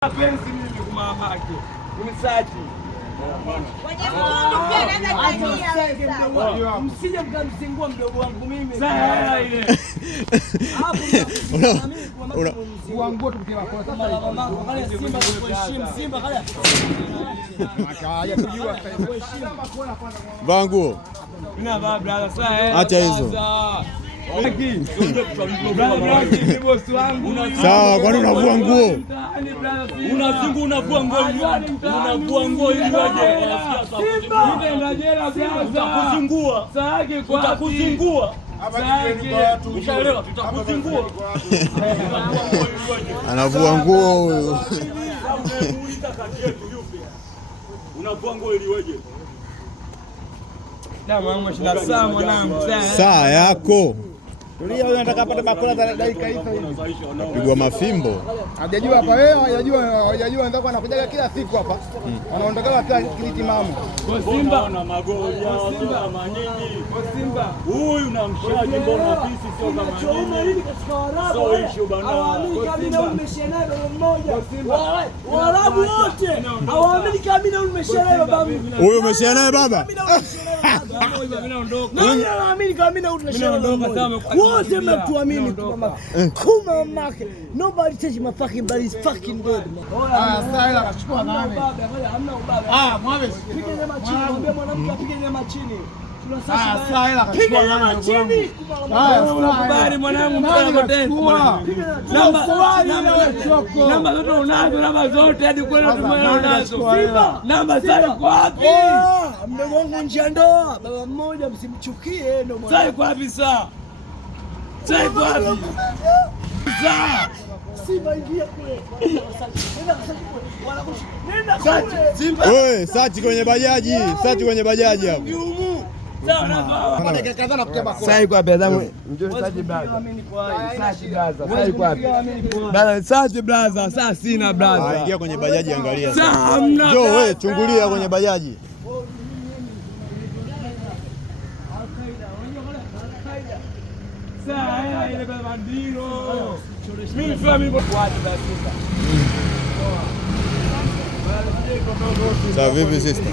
Penzi mimi kumamake. Unisaji. Msije mkamzingua mdogo wangu mimi. Sasa ile. Hapo tukiwa kwa mama kale Simba kuheshimu Simba kale. Haya tujua Vangu. Ina baba sasa acha hizo. Sawa, kwani unavua nguo? Unazingu unavua nguo. Unavua nguo ili waje. Nenda jela tutakuzingua. Tutakuzingua. Ushaelewa, tutakuzingua. Anavua nguo huyo. Unavua nguo ili waje. Na mama shida saa mwanangu. Saa yako. Tulia, huyo anataka apate bakula za dakika hizo. Pigwa mafimbo. Hajajua hapa wewe, hajajua wenzako anakujaga kila siku hapa. Wanaondoka kila kiliti mama. Simba na magoja, Simba manyinyi. Simba. Huyu na mshaji mbona pisi sio kama nini katika Waarabu. So issue bana. Hawaamini kama mimi umeshenado mmoja. Waarabu wote hawaamini kama mimi umeshenado baba. Huyu umeshia naye baba? Nani anaamini kama mimi umeshenado? Wote mnatuamini kuma make. Nobody touch my fucking body is fucking dead. Sasa ila akachukua nani? Hamna ubaba. Mohamed. Piga nyama chini, mwambie mwanamke apige nyama chini. Sasa ila akachukua piga nyama chini. Unakubali mwanangu mtako tena. Namba zote unazo, namba zote hadi kwenda tumwona unazo. Namba zako kwa wapi? Mdogo wangu nje ndoa, baba mmoja msimchukie ndio mwana. Sasa wapi saa? Sasa wapi? Saa. Simba ingia kule. Simba. Wewe, sachi kwenye bajaji, sachi kwenye bajaji hapo. Sasa iko wapi zangu? Njoo sachi brother. Sachi brother. Sasa iko wapi? Brother, sachi brother, sasa sina brother. Ingia kwenye bajaji angalia. Njoo wewe chungulia kwenye bajaji. Sasa ile bandiro. Mimi mimi Sawa vipi sister?